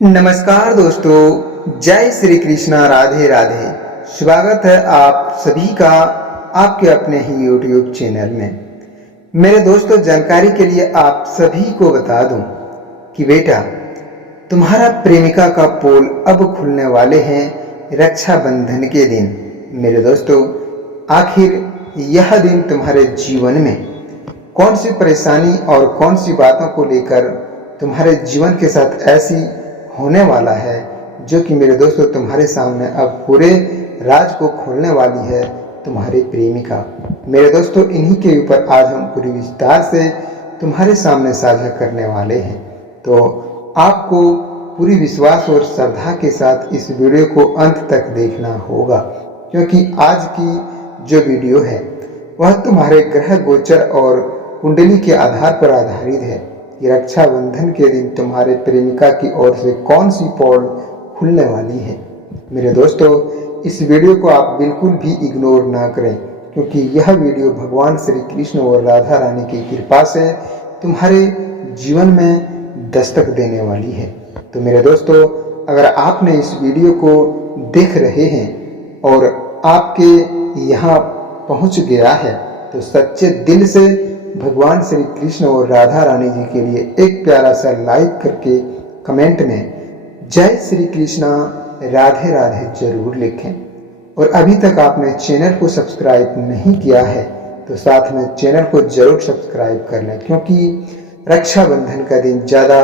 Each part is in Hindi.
नमस्कार दोस्तों, जय श्री कृष्णा, राधे राधे। स्वागत है आप सभी का आपके अपने ही YouTube चैनल में। मेरे दोस्तों, जानकारी के लिए आप सभी को बता दूं कि बेटा, तुम्हारा प्रेमिका का पोल अब खुलने वाले हैं रक्षाबंधन के दिन। मेरे दोस्तों, आखिर यह दिन तुम्हारे जीवन में कौन सी परेशानी और कौन सी बातों को लेकर तुम्हारे जीवन के साथ ऐसी होने वाला है जो कि मेरे दोस्तों तुम्हारे सामने अब पूरे राज को खोलने वाली है तुम्हारी प्रेमिका। मेरे दोस्तों, इन्हीं के ऊपर आज हम पूरी विस्तार से तुम्हारे सामने साझा करने वाले हैं। तो आपको पूरी विश्वास और श्रद्धा के साथ इस वीडियो को अंत तक देखना होगा, क्योंकि आज की जो वीडियो है वह तुम्हारे ग्रह गोचर और कुंडली के आधार पर आधारित है कि रक्षाबंधन के दिन तुम्हारे प्रेमिका की ओर से कौन सी पोल खुलने वाली है। मेरे दोस्तों, इस वीडियो को आप बिल्कुल भी इग्नोर ना करें, क्योंकि यह वीडियो भगवान श्री कृष्ण और राधा रानी की कृपा से तुम्हारे जीवन में दस्तक देने वाली है। तो मेरे दोस्तों, अगर आपने इस वीडियो को देख रहे हैं और आपके यहाँ पहुँच गया है तो सच्चे दिल से भगवान श्री कृष्ण और राधा रानी जी के लिए एक प्यारा सा लाइक करके कमेंट में जय श्री कृष्णा राधे राधे जरूर लिखें। और अभी तक आपने चैनल को सब्सक्राइब नहीं किया है तो साथ में चैनल को जरूर सब्सक्राइब कर लें, क्योंकि रक्षाबंधन का दिन ज़्यादा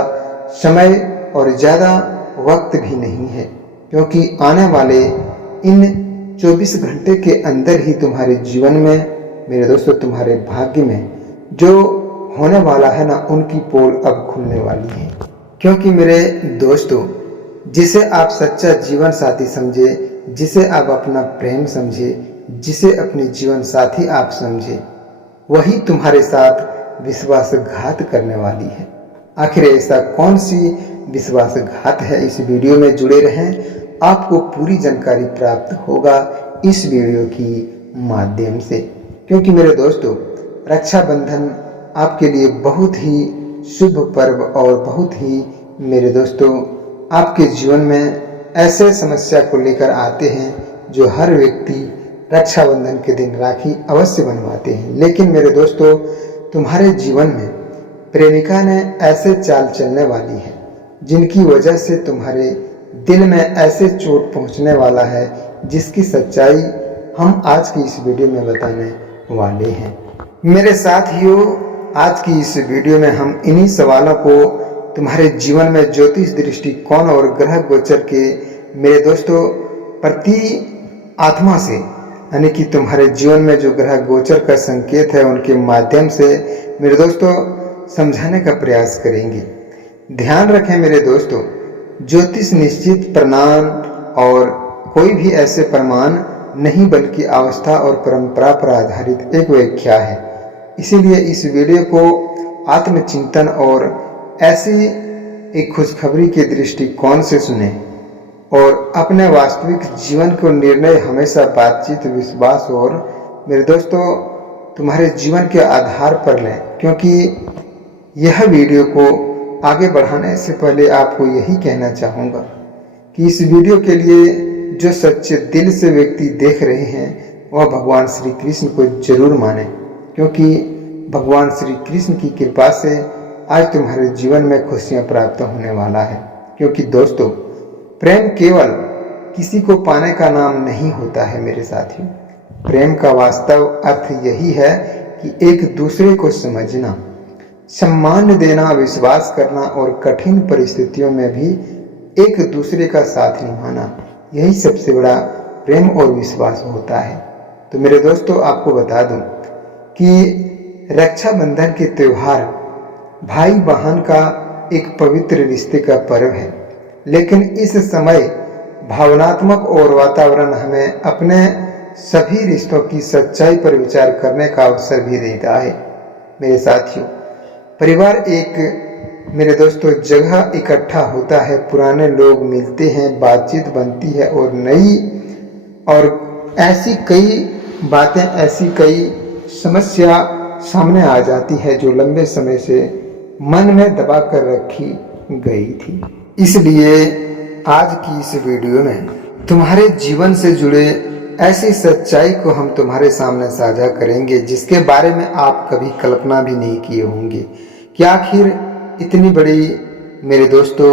समय और ज़्यादा वक्त भी नहीं है, क्योंकि आने वाले इन 24 घंटे के अंदर ही तुम्हारे जीवन में मेरे दोस्तों, तुम्हारे भाग्य में जो होने वाला है ना, उनकी पोल अब खुलने वाली है। क्योंकि मेरे दोस्तों, जिसे आप सच्चा जीवन साथी समझे, जिसे आप अपना प्रेम समझे, जिसे अपनी जीवन साथी आप समझे, वही तुम्हारे साथ विश्वासघात करने वाली है। आखिर ऐसा कौन सी विश्वासघात है? इस वीडियो में जुड़े रहें, आपको पूरी जानकारी प्राप्त होगा इस वीडियो की माध्यम से। क्योंकि मेरे दोस्तों, रक्षाबंधन आपके लिए बहुत ही शुभ पर्व और बहुत ही मेरे दोस्तों आपके जीवन में ऐसे समस्या को लेकर आते हैं जो हर व्यक्ति रक्षाबंधन के दिन राखी अवश्य बनवाते हैं। लेकिन मेरे दोस्तों, तुम्हारे जीवन में प्रेमिका ने ऐसे चाल चलने वाली है जिनकी वजह से तुम्हारे दिल में ऐसे चोट पहुंचने वाला है, जिसकी सच्चाई हम आज की इस वीडियो में बताने वाले हैं। मेरे साथियों, आज की इस वीडियो में हम इन्हीं सवालों को तुम्हारे जीवन में ज्योतिष दृष्टिकोण और ग्रह गोचर के मेरे दोस्तों प्रति आत्मा से, यानी कि तुम्हारे जीवन में जो ग्रह गोचर का संकेत है उनके माध्यम से मेरे दोस्तों समझाने का प्रयास करेंगे। ध्यान रखें मेरे दोस्तों, ज्योतिष निश्चित प्रमाण और कोई भी ऐसे प्रमाण नहीं, बल्कि अवस्था और परंपरा पर आधारित एक व्याख्या है। इसीलिए इस वीडियो को आत्मचिंतन और ऐसी एक खुशखबरी के दृष्टिकोण से सुने और अपने वास्तविक जीवन को निर्णय हमेशा बातचीत, विश्वास और मेरे दोस्तों तुम्हारे जीवन के आधार पर लें। क्योंकि यह वीडियो को आगे बढ़ाने से पहले आपको यही कहना चाहूँगा कि इस वीडियो के लिए जो सच्चे दिल से व्यक्ति देख रहे हैं वह भगवान श्री कृष्ण को जरूर माने, क्योंकि भगवान श्री कृष्ण की कृपा से आज तुम्हारे जीवन में खुशियां प्राप्त होने वाला है। क्योंकि दोस्तों, प्रेम केवल किसी को पाने का नाम नहीं होता है मेरे साथियों। प्रेम का वास्तव अर्थ यही है कि एक दूसरे को समझना, सम्मान देना, विश्वास करना और कठिन परिस्थितियों में भी एक दूसरे का साथ निभाना, यही सबसे बड़ा प्रेम और विश्वास होता है। तो मेरे दोस्तों, आपको बता दूं कि रक्षाबंधन के त्यौहार भाई बहन का एक पवित्र रिश्ते का पर्व है, लेकिन इस समय भावनात्मक और वातावरण हमें अपने सभी रिश्तों की सच्चाई पर विचार करने का अवसर भी देता है। मेरे साथियों, परिवार एक मेरे दोस्तों जगह इकट्ठा होता है, पुराने लोग मिलते हैं, बातचीत बनती है और नई और ऐसी कई बातें, ऐसी कई समस्या सामने आ जाती है जो लंबे समय से मन में दबा कर रखी गई थी। इसलिए आज की इस वीडियो में तुम्हारे जीवन से जुड़े ऐसी सच्चाई को हम तुम्हारे सामने साझा करेंगे जिसके बारे में आप कभी कल्पना भी नहीं किए होंगे कि आखिर इतनी बड़ी मेरे दोस्तों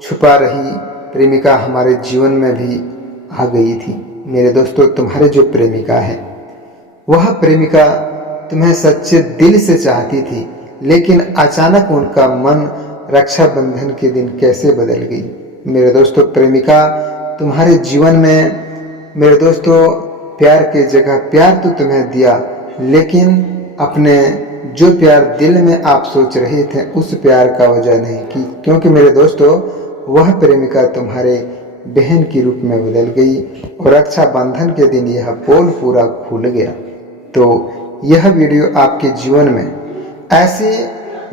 छुपा रही प्रेमिका हमारे जीवन में भी आ गई थी। मेरे दोस्तों, तुम्हारे जो प्रेमिका है वह प्रेमिका तुम्हें सच्चे दिल से चाहती थी, लेकिन अचानक उनका मन रक्षाबंधन के दिन कैसे बदल गई। मेरे दोस्तों, प्रेमिका तुम्हारे जीवन में मेरे दोस्तों प्यार के जगह प्यार तो तुम्हें दिया, लेकिन अपने जो प्यार दिल में आप सोच रहे थे उस प्यार का वजह नहीं की, क्योंकि मेरे दोस्तों वह प्रेमिका तुम्हारे बहन के रूप में बदल गई और रक्षाबंधन के दिन यह पोल पूरा खुल गया। तो यह वीडियो आपके जीवन में ऐसी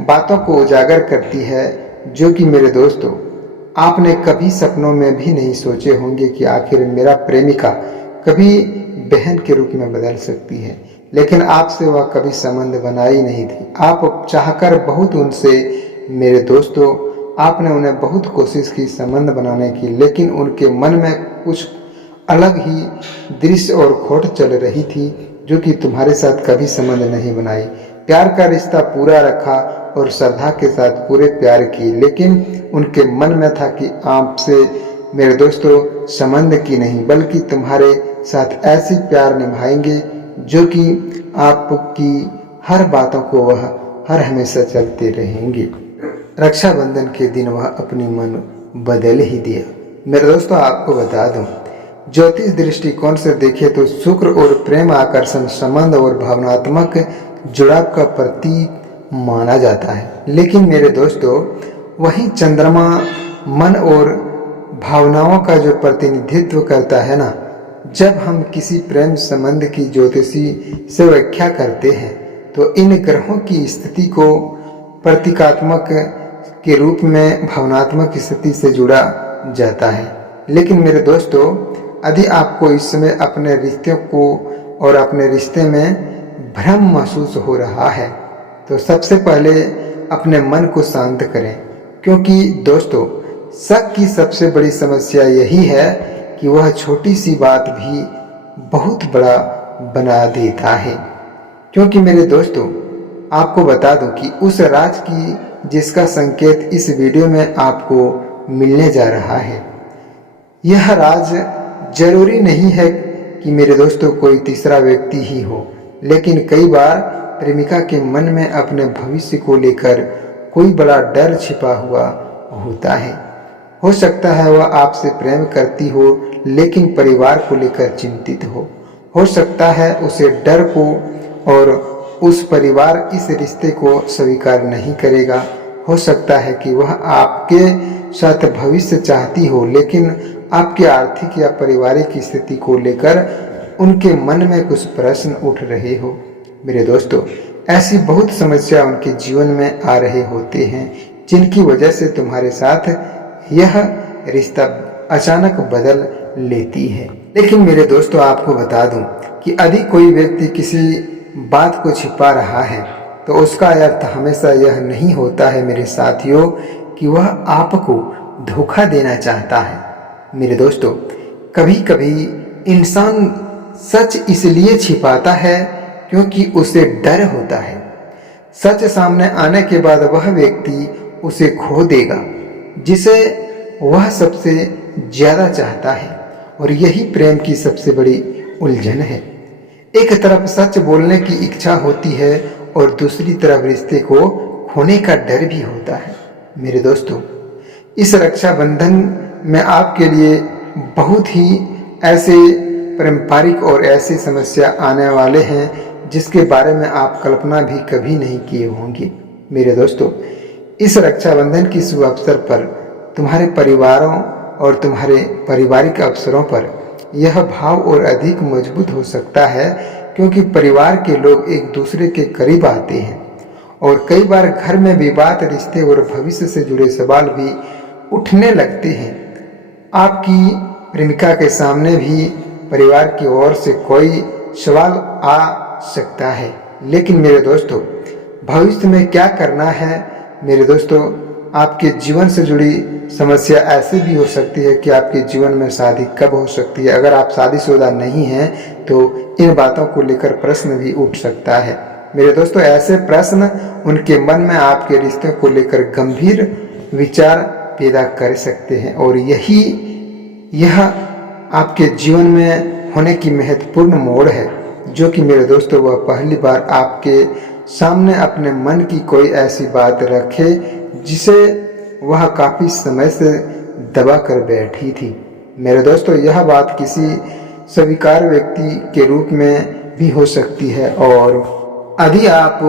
बातों को उजागर करती है जो कि मेरे दोस्तों आपने कभी सपनों में भी नहीं सोचे होंगे कि आखिर मेरा प्रेमिका कभी बहन के रूप में बदल सकती है, लेकिन आपसे वह कभी संबंध बनाई नहीं थी। आप चाहकर बहुत उनसे मेरे दोस्तों आपने उन्हें बहुत कोशिश की संबंध बनाने की, लेकिन उनके मन में कुछ अलग ही दृश्य और खोट चल रही थी जो कि तुम्हारे साथ कभी संबंध नहीं बनाई। प्यार का रिश्ता पूरा रखा और श्रद्धा के साथ पूरे प्यार की, लेकिन उनके मन में था कि आपसे मेरे दोस्तों संबंध की नहीं बल्कि तुम्हारे साथ ऐसी प्यार निभाएंगे जो कि आपकी हर बातों को वह हर हमेशा चलते रहेंगे। रक्षाबंधन के दिन वह अपनी मन बदल ही दिया। मेरे दोस्तों, आपको बता दूं, ज्योतिष दृष्टिकोण से देखें तो शुक्र और प्रेम आकर्षण संबंध और भावनात्मक जुड़ाव का प्रतीक माना जाता है, लेकिन मेरे दोस्तों वही चंद्रमा मन और भावनाओं का जो प्रतिनिधित्व करता है ना। जब हम किसी प्रेम संबंध की ज्योतिषी से व्याख्या करते हैं तो इन ग्रहों की स्थिति को प्रतीकात्मक के रूप में भावनात्मक स्थिति से जुड़ा जाता है। लेकिन मेरे दोस्तों, यदि आपको इस समय अपने रिश्ते को और अपने रिश्ते में भ्रम महसूस हो रहा है तो सबसे पहले अपने मन को शांत करें, क्योंकि दोस्तों शक की सबसे बड़ी समस्या यही है कि वह छोटी सी बात भी बहुत बड़ा बना देता है। क्योंकि मेरे दोस्तों आपको बता दूं कि उस राज की जिसका संकेत इस वीडियो में आपको मिलने जा रहा है, यह राज जरूरी नहीं है कि मेरे दोस्तों कोई तीसरा व्यक्ति ही हो, लेकिन कई बार प्रेमिका के मन में अपने भविष्य को लेकर कोई बड़ा डर छिपा हुआ होता है। हो सकता है वह आपसे प्रेम करती हो लेकिन परिवार को लेकर चिंतित हो सकता है उसे डर को और उस परिवार इस रिश्ते को स्वीकार नहीं करेगा। हो सकता है कि वह आपके साथ भविष्य चाहती हो, लेकिन आपके आर्थिक या पारिवारिक स्थिति को लेकर उनके मन में कुछ प्रश्न उठ रहे हो। मेरे दोस्तों, ऐसी बहुत समस्या उनके जीवन में आ रहे होते हैं जिनकी वजह से तुम्हारे साथ यह रिश्ता अचानक बदल लेती है। लेकिन मेरे दोस्तों आपको बता दूं कि यदि कोई व्यक्ति किसी बात को छिपा रहा है तो उसका अर्थ हमेशा यह नहीं होता है मेरे साथियों कि वह आपको धोखा देना चाहता है। मेरे दोस्तों, कभी कभी इंसान सच इसलिए छिपाता है क्योंकि उसे डर होता है सच सामने आने के बाद वह व्यक्ति उसे खो देगा जिसे वह सबसे ज्यादा चाहता है, और यही प्रेम की सबसे बड़ी उलझन है। एक तरफ सच बोलने की इच्छा होती है और दूसरी तरफ रिश्ते को खोने का डर भी होता है। मेरे दोस्तों, इस रक्षाबंधन में आपके लिए बहुत ही ऐसे पारंपरिक और ऐसी समस्या आने वाले हैं जिसके बारे में आप कल्पना भी कभी नहीं किए होंगे। मेरे दोस्तों, इस रक्षाबंधन की शुभ अवसर पर तुम्हारे परिवारों और तुम्हारे पारिवारिक अवसरों पर यह भाव और अधिक मजबूत हो सकता है, क्योंकि परिवार के लोग एक दूसरे के करीब आते हैं और कई बार घर में विवाद, रिश्ते और भविष्य से जुड़े सवाल भी उठने लगते हैं। आपकी प्रेमिका के सामने भी परिवार की ओर से कोई सवाल आ सकता है, लेकिन मेरे दोस्तों भविष्य में क्या करना है मेरे दोस्तों आपके जीवन से जुड़ी समस्या ऐसी भी हो सकती है कि आपके जीवन में शादी कब हो सकती है। अगर आप शादीशुदा नहीं हैं तो इन बातों को लेकर प्रश्न भी उठ सकता है। मेरे दोस्तों, ऐसे प्रश्न उनके मन में आपके रिश्तों को लेकर गंभीर विचार पैदा कर सकते हैं और यह आपके जीवन में होने की महत्वपूर्ण मोड़ है, जो कि मेरे दोस्तों वह पहली बार आपके सामने अपने मन की कोई ऐसी बात रखे जिसे वह काफ़ी समय से दबा कर बैठी थी। मेरे दोस्तों, यह बात किसी स्वीकार व्यक्ति के रूप में भी हो सकती है और यदि आप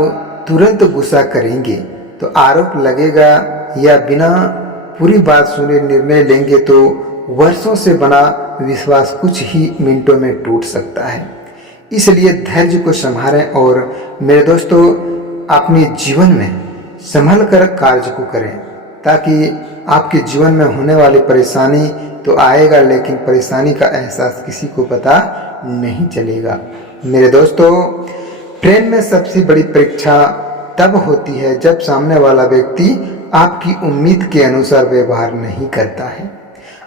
तुरंत गुस्सा करेंगे तो आरोप लगेगा या बिना पूरी बात सुने निर्णय लेंगे तो वर्षों से बना विश्वास कुछ ही मिनटों में टूट सकता है। इसलिए धैर्य को संभालें और मेरे दोस्तों अपने जीवन में संभल कर कार्य को करें, ताकि आपके जीवन में होने वाली परेशानी तो आएगा लेकिन परेशानी का एहसास किसी को पता नहीं चलेगा। मेरे दोस्तों, प्रेम में सबसे बड़ी परीक्षा तब होती है जब सामने वाला व्यक्ति आपकी उम्मीद के अनुसार व्यवहार नहीं करता है।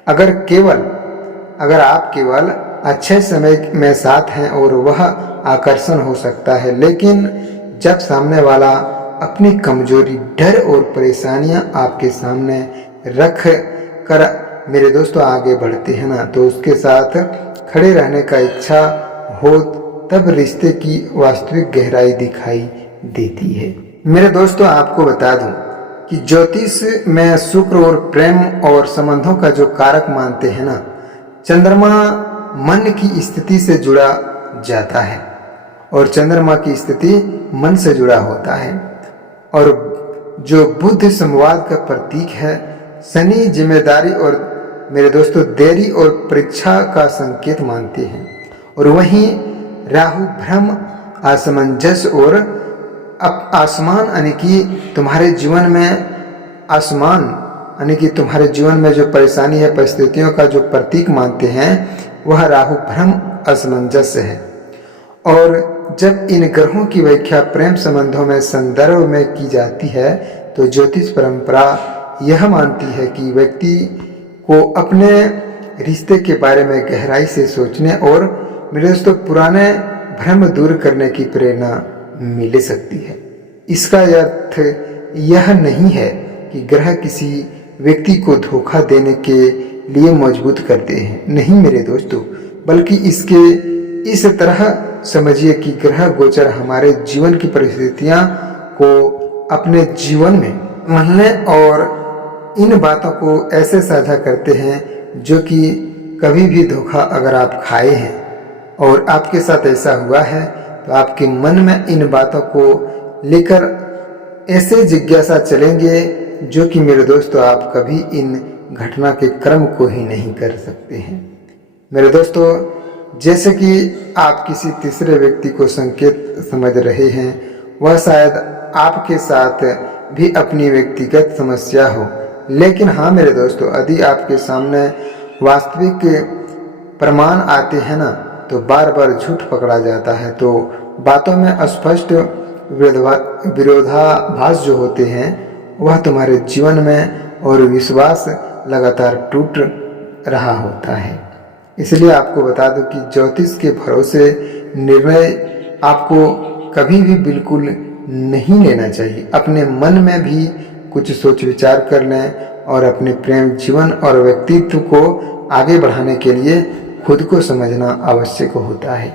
अगर आप केवल अच्छे समय में साथ हैं और वह आकर्षण हो सकता है, लेकिन जब सामने वाला अपनी कमजोरी, डर और परेशानियां आपके सामने रख कर मेरे दोस्तों आगे बढ़ते हैं ना, तो उसके साथ खड़े रहने का इच्छा हो तब रिश्ते की वास्तविक गहराई दिखाई देती है। मेरे दोस्तों, आपको बता दूं कि ज्योतिष में शुक्र और प्रेम और संबंधों का जो कारक मानते हैं ना, चंद्रमा मन की स्थिति से जुड़ा जाता है और चंद्रमा की स्थिति मन से जुड़ा होता है। और जो बुध संवाद का प्रतीक है, शनि जिम्मेदारी और मेरे दोस्तों देरी और परीक्षा का संकेत मानते हैं, और वहीं राहु भ्रम, असमंजस और आसमान यानी कि तुम्हारे जीवन में आसमान यानी कि तुम्हारे जीवन में जो परेशानी है, परिस्थितियों का जो प्रतीक मानते हैं, वह राहु भ्रम असमंजस है। और जब इन ग्रहों की व्याख्या प्रेम संबंधों में संदर्भ में की जाती है तो ज्योतिष परंपरा यह मानती है कि व्यक्ति को अपने रिश्ते के बारे में गहराई से सोचने और मेरे दोस्तों पुराने भ्रम दूर करने की प्रेरणा मिल सकती है। इसका अर्थ यह नहीं है कि ग्रह किसी व्यक्ति को धोखा देने के लिए मजबूत करते हैं, नहीं मेरे दोस्तों, बल्कि इसके इस तरह समझिए कि ग्रह गोचर हमारे जीवन की परिस्थितियां को अपने जीवन में समझने और इन बातों को ऐसे साझा करते हैं जो कि कभी भी धोखा अगर आप खाए हैं और आपके साथ ऐसा हुआ है तो आपके मन में इन बातों को लेकर ऐसे जिज्ञासा चलेंगे जो कि मेरे दोस्तों आप कभी इन घटना के क्रम को ही नहीं कर सकते हैं। मेरे दोस्तों, जैसे कि आप किसी तीसरे व्यक्ति को संकेत समझ रहे हैं, वह शायद आपके साथ भी अपनी व्यक्तिगत समस्या हो, लेकिन हाँ मेरे दोस्तों, यदि आपके सामने वास्तविक प्रमाण आते हैं ना तो बार बार झूठ पकड़ा जाता है, तो बातों में स्पष्ट विरोधाभास जो होते हैं वह तुम्हारे जीवन में और विश्वास लगातार टूट रहा होता है। इसलिए आपको बता दूं कि ज्योतिष के भरोसे निर्णय आपको कभी भी बिल्कुल नहीं लेना चाहिए। अपने मन में भी कुछ सोच विचार कर लें और अपने प्रेम जीवन और व्यक्तित्व को आगे बढ़ाने के लिए खुद को समझना आवश्यक होता है।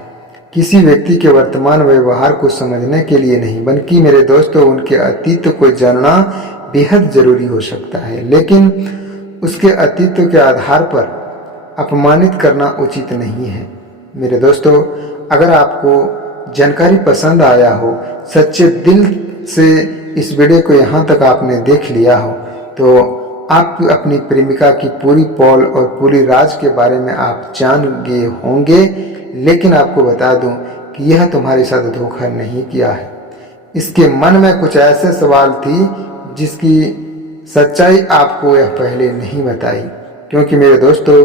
किसी व्यक्ति के वर्तमान व्यवहार को समझने के लिए नहीं, बल्कि मेरे दोस्तों उनके अतीत को जानना बेहद जरूरी हो सकता है, लेकिन उसके अतीत के आधार पर अपमानित करना उचित नहीं है। मेरे दोस्तों, अगर आपको जानकारी पसंद आया हो, सच्चे दिल से इस वीडियो को यहाँ तक आपने देख लिया हो, तो आप अपनी प्रेमिका की पूरी पौल और पूरी राज के बारे में आप जान गए होंगे, लेकिन आपको बता दूं कि यह तुम्हारे साथ धोखा नहीं किया है। इसके मन में कुछ ऐसे सवाल थी जिसकी सच्चाई आपको यह पहले नहीं बताई, क्योंकि मेरे दोस्तों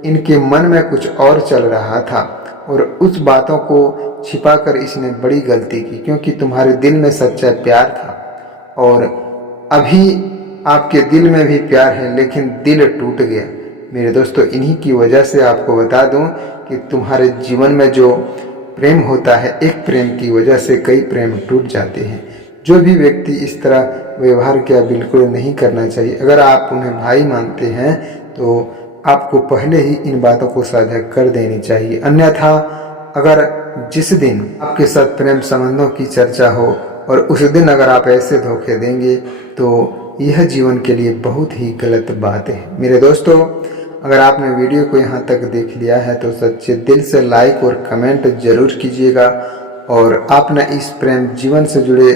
इनके मन में कुछ और चल रहा था और उस बातों को छिपाकर इसने बड़ी गलती की, क्योंकि तुम्हारे दिल में सच्चा प्यार था और अभी आपके दिल में भी प्यार है लेकिन दिल टूट गया। मेरे दोस्तों, इन्हीं की वजह से आपको बता दूं कि तुम्हारे जीवन में जो प्रेम होता है, एक प्रेम की वजह से कई प्रेम टूट जाते हैं। जो भी व्यक्ति इस तरह व्यवहार किया बिल्कुल नहीं करना चाहिए। अगर आप उन्हें भाई मानते हैं तो आपको पहले ही इन बातों को साझा कर देनी चाहिए। अन्यथा अगर जिस दिन आपके साथ प्रेम संबंधों की चर्चा हो और उस दिन अगर आप ऐसे धोखे देंगे तो यह जीवन के लिए बहुत ही गलत बात है। मेरे दोस्तों, अगर आपने वीडियो को यहाँ तक देख लिया है तो सच्चे दिल से लाइक और कमेंट जरूर कीजिएगा। और आपने इस प्रेम जीवन से जुड़े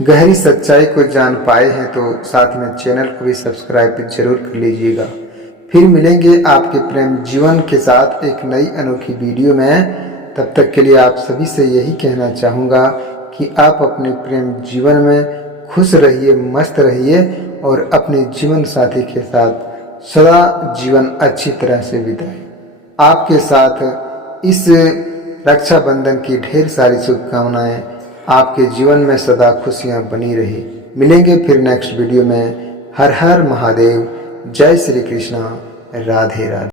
गहरी सच्चाई को जान पाए हैं तो साथ में चैनल को भी सब्सक्राइब जरूर कर लीजिएगा। फिर मिलेंगे आपके प्रेम जीवन के साथ एक नई अनोखी वीडियो में। तब तक के लिए आप सभी से यही कहना चाहूँगा कि आप अपने प्रेम जीवन में खुश रहिए, मस्त रहिए और अपने जीवन साथी के साथ सदा जीवन अच्छी तरह से बिताएं। आपके साथ इस रक्षाबंधन की ढेर सारी शुभकामनाएं। आपके जीवन में सदा खुशियां बनी रही। मिलेंगे फिर नेक्स्ट वीडियो में। हर हर महादेव। जय श्री कृष्णा। राधे राधे।